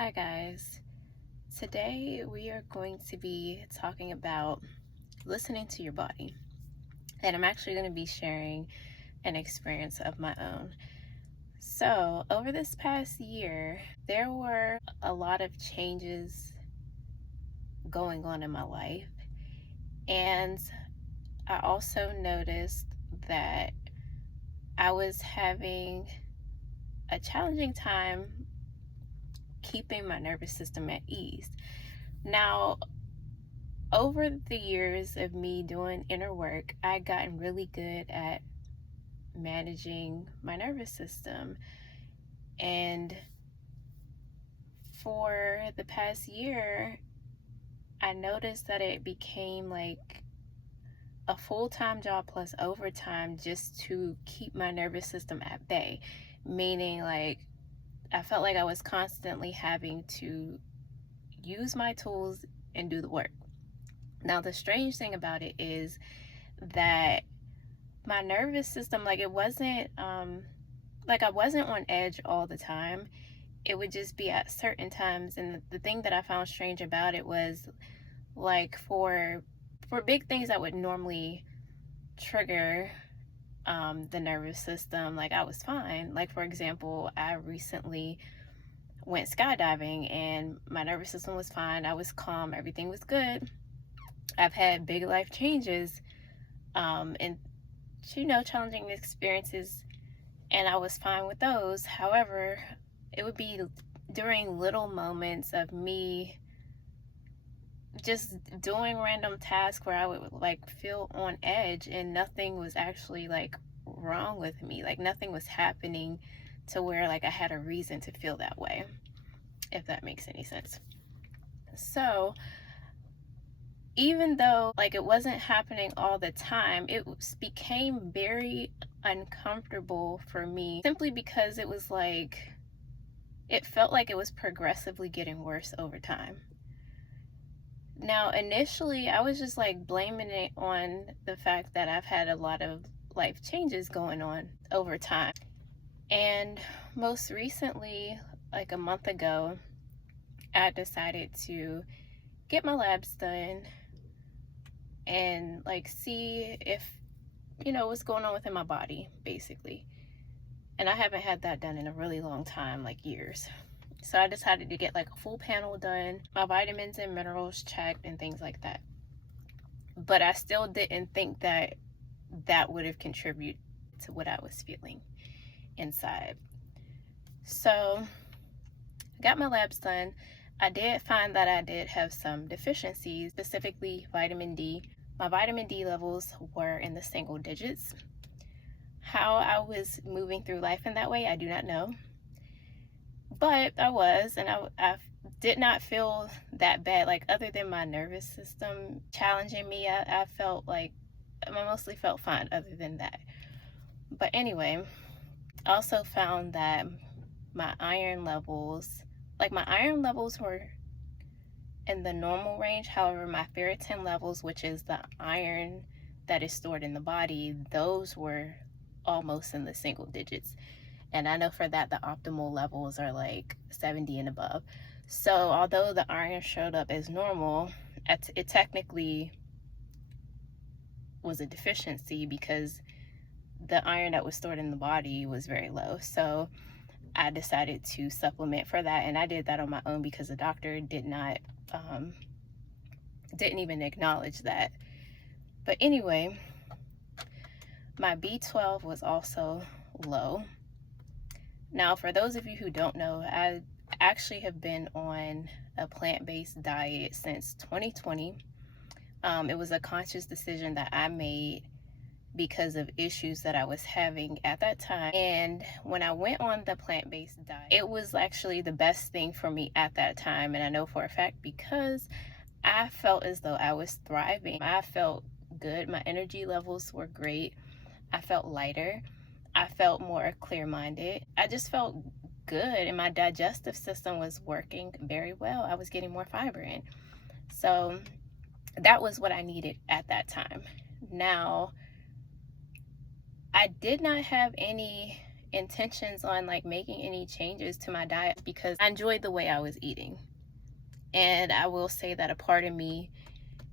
Hi guys. Today we are going to be talking about listening to your body. And I'm actually going to be sharing an experience of my own. So, over this past year, there were a lot of changes going on in my life. And I also noticed that I was having a challenging time keeping my nervous system at ease. Now, over the years of me doing inner work, I gotten really good at managing my nervous system. And for the past year, I noticed that it became like a full-time job plus overtime just to keep my nervous system at bay. Meaning, like, I felt like I was constantly having to use my tools and do the work. Now, the strange thing about it is that my nervous system, like, it wasn't like I wasn't on edge all the time. It would just be at certain times. And the thing that I found strange about it was, like, for big things that would normally trigger the nervous system, like, I was fine. Like, for example, I recently went skydiving and my nervous system was fine. I was calm, everything was good. I've had big life changes and challenging experiences, and I was fine with those. However, it would be during little moments of me just doing random tasks where I would, like, feel on edge and nothing was actually, like, wrong with me. Like, nothing was happening to where, like, I had a reason to feel that way, if that makes any sense. So, even though, like, it wasn't happening all the time, it became very uncomfortable for me simply because it was like, it felt like it was progressively getting worse over time. Now, initially, I was just, like, blaming it on the fact that I've had a lot of life changes going on over time. And most recently, like a month ago, I decided to get my labs done and, like, see if, what's going on within my body, basically. And I haven't had that done in a really long time, like years. So I decided to get, like, a full panel done, my vitamins and minerals checked and things like that. But I still didn't think that that would have contributed to what I was feeling inside. So I got my labs done. I did find that I did have some deficiencies, specifically vitamin D. My vitamin D levels were in the single digits. How I was moving through life in that way, I do not know. But I was, and I did not feel that bad. Like, other than my nervous system challenging me, I felt like I mostly felt fine other than that. But anyway, I also found that my iron levels were in the normal range. However, my ferritin levels, which is the iron that is stored in the body, those were almost in the single digits. And I know for that the optimal levels are like 70 and above. So although the iron showed up as normal, it technically was a deficiency because the iron that was stored in the body was very low. So I decided to supplement for that, and I did that on my own because the doctor didn't even acknowledge that. But anyway, my B12 was also low. Now, for those of you who don't know, I actually have been on a plant-based diet since 2020. It was a conscious decision that I made because of issues that I was having at that time. And when I went on the plant-based diet, it was actually the best thing for me at that time. And I know for a fact because I felt as though I was thriving. I felt good. My energy levels were great. I felt lighter. I felt more clear-minded. I just felt good, and my digestive system was working very well. I was getting more fiber in. So that was what I needed at that time. Now, I did not have any intentions on like making any changes to my diet because I enjoyed the way I was eating. And I will say that a part of me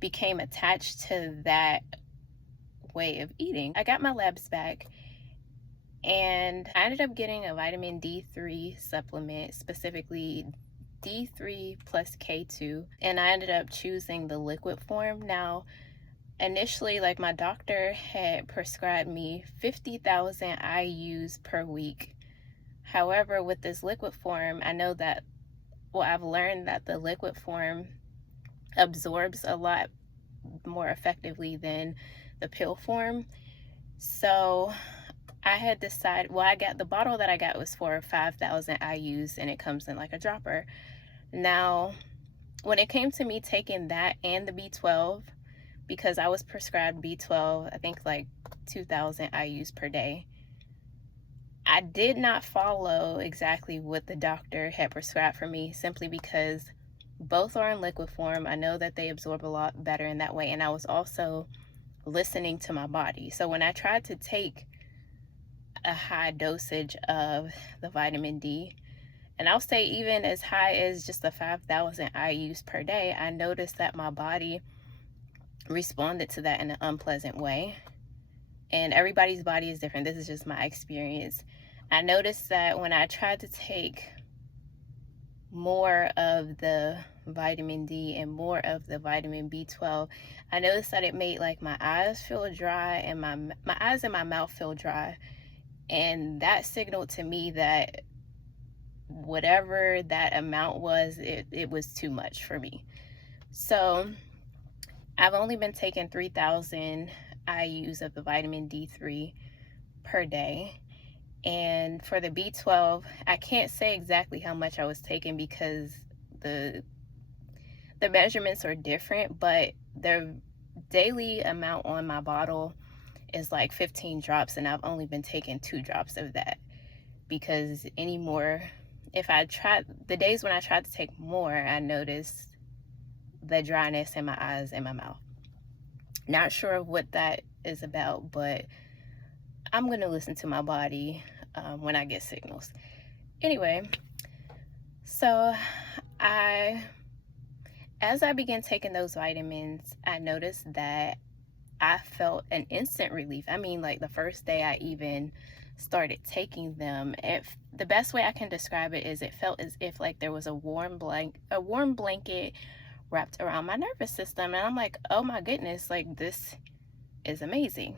became attached to that way of eating. I got my labs back and I ended up getting a vitamin D3 supplement, specifically D3 plus K2, and I ended up choosing the liquid form. Now, initially, like my doctor had prescribed me 50,000 IUs per week. However, with this liquid form, I know that, well, I've learned that the liquid form absorbs a lot more effectively than the pill form. So I had decided, well, I got the bottle that I got was for 5,000 IUs and it comes in like a dropper. Now, when it came to me taking that and the B12, because I was prescribed B12, I think like 2,000 IUs per day, I did not follow exactly what the doctor had prescribed for me simply because both are in liquid form. I know that they absorb a lot better in that way, and I was also listening to my body. So when I tried to take a high dosage of the vitamin D, and I'll say even as high as just the 5,000 IUs per day, I noticed that my body responded to that in an unpleasant way. And everybody's body is different. This is just my experience. I noticed that when I tried to take more of the vitamin D and more of the vitamin B12, I noticed that it made like my eyes feel dry and my eyes and my mouth feel dry. And that signaled to me that whatever that amount was, it was too much for me. So I've only been taking 3,000 IUs of the vitamin D3 per day. And for the B12, I can't say exactly how much I was taking because the measurements are different, but the daily amount on my bottle is like 15 drops, and I've only been taking 2 drops of that because anymore, if I tried, the days when I tried to take more, I noticed the dryness in my eyes and my mouth. Not sure what that is about, but I'm going to listen to my body when I get signals. Anyway, so as I began taking those vitamins, I noticed that I felt an instant relief. I mean, like the first day I even started taking them, the best way I can describe it is it felt as if like there was a warm blanket wrapped around my nervous system. And I'm like, oh my goodness, like this is amazing.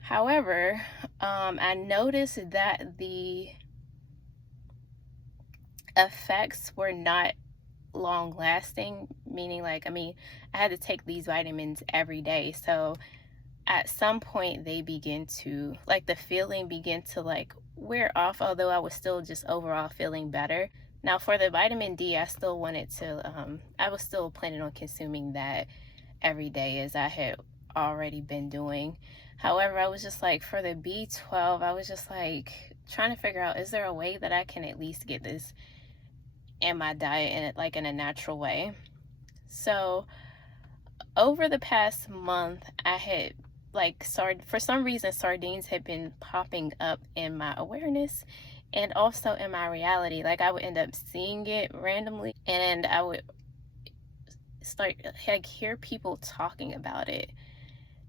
However, I noticed that the effects were not long lasting, meaning like, I mean, I had to take these vitamins every day. So at some point they begin to, like the feeling began to like wear off, although I was still just overall feeling better. Now for the vitamin D, I still wanted to, I was still planning on consuming that every day as I had already been doing. However, I was just like, for the B12, I was just like trying to figure out, is there a way that I can at least get this in my diet in like in a natural way? So over the past month, I had like for some reason sardines had been popping up in my awareness and also in my reality. Like I would end up seeing it randomly and I would start like hear people talking about it,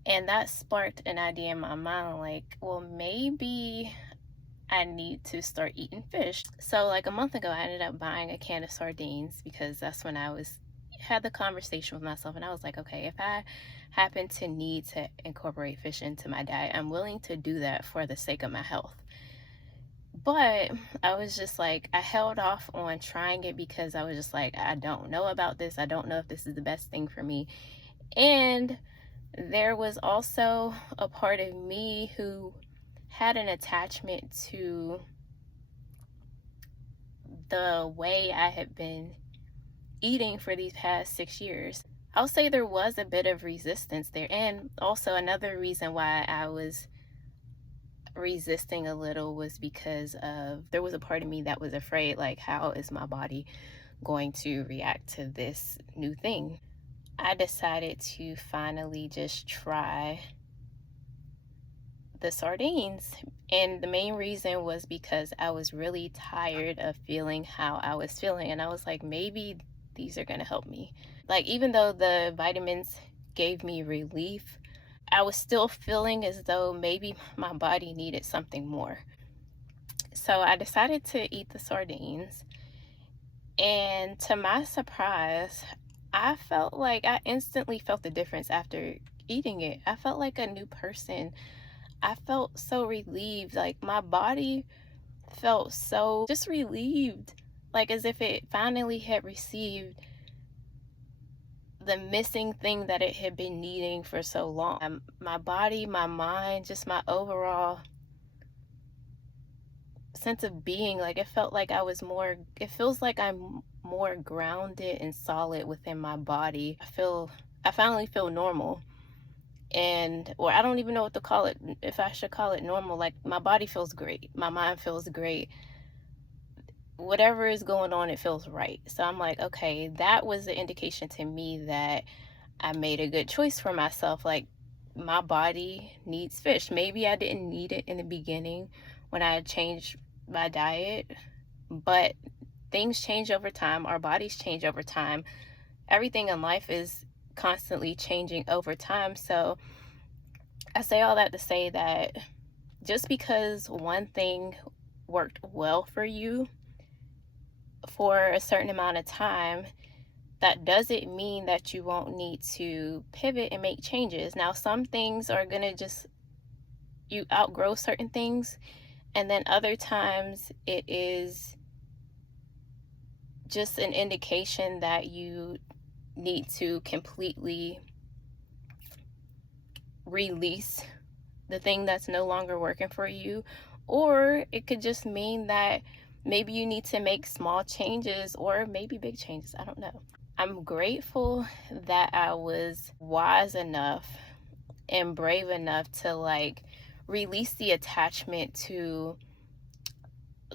and that sparked an idea in my mind like, well, maybe I need to start eating fish. So like a month ago I ended up buying a can of sardines because that's when I had the conversation with myself, and I was like, okay, if I happen to need to incorporate fish into my diet, I'm willing to do that for the sake of my health. But I was just like, I held off on trying it because I was just like, I don't know about this. I don't know if this is the best thing for me. And there was also a part of me who had an attachment to the way I had been eating for these past 6 years. I'll say there was a bit of resistance there. And also another reason why I was resisting a little was because there was a part of me that was afraid, like, how is my body going to react to this new thing? I decided to finally just try the sardines. And the main reason was because I was really tired of feeling how I was feeling. And I was like, maybe these are going to help me. Like, even though the vitamins gave me relief, I was still feeling as though maybe my body needed something more. So I decided to eat the sardines. And to my surprise, I instantly felt the difference after eating it. I felt like a new person. I felt so relieved. Like my body felt so just relieved, like as if it finally had received the missing thing that it had been needing for so long. My body, my mind, just my overall sense of being, like it felt like it feels like I'm more grounded and solid within my body. I finally feel normal. And or I don't even know what to call it, if I should call it normal. Like my body feels great, my mind feels great, whatever is going on, it feels right. So I'm like, okay, that was the indication to me that I made a good choice for myself. Like my body needs fish. Maybe I didn't need it in the beginning when I had changed my diet, but things change over time, our bodies change over time, everything in life is constantly changing over time. So I say all that to say that just because one thing worked well for you for a certain amount of time, that doesn't mean that you won't need to pivot and make changes. Now, some things are gonna just, you outgrow certain things, and then other times it is just an indication that you need to completely release the thing that's no longer working for you. Or it could just mean that maybe you need to make small changes or maybe big changes. I don't know. I'm grateful that I was wise enough and brave enough to like release the attachment to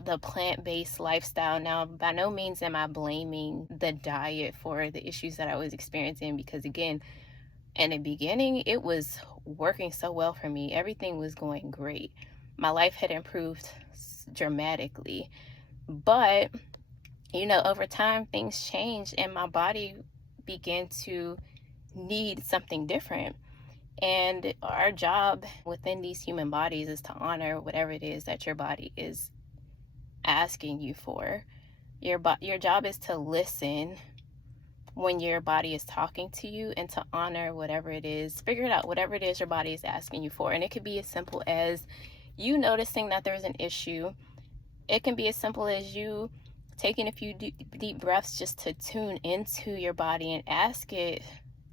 the plant-based lifestyle. Now, by no means am I blaming the diet for the issues that I was experiencing, because again, in the beginning, it was working so well for me. Everything was going great. My life had improved dramatically. But, over time, things changed and my body began to need something different. And our job within these human bodies is to honor whatever it is that your body is asking you for. Your job is to listen when your body is talking to you and to honor whatever it is. Figure it out, whatever it is your body is asking you for. And it could be as simple as you noticing that there's an issue. It can be as simple as you taking a few deep breaths just to tune into your body and ask it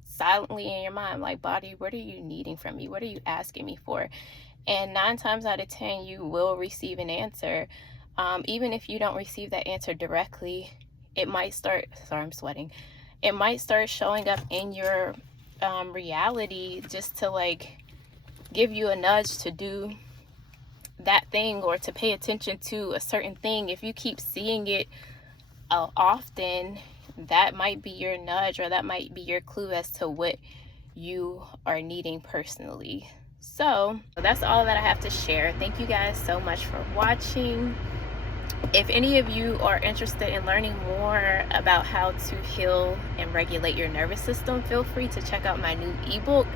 silently in your mind, like, body, what are you needing from me? What are you asking me for? And 9 times out of 10, you will receive an answer. Even if you don't receive that answer directly, it might start, sorry, I'm sweating. It might start showing up in your reality, just to like give you a nudge to do that thing or to pay attention to a certain thing. If you keep seeing it often, that might be your nudge, or that might be your clue as to what you are needing personally. So that's all that I have to share. Thank you guys so much for watching. If any of you are interested in learning more about how to heal and regulate your nervous system, feel free to check out my new ebook,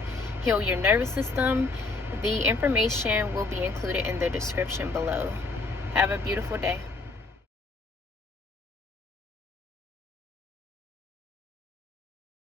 Heal Your Nervous System. The information will be included in the description below. Have a beautiful day.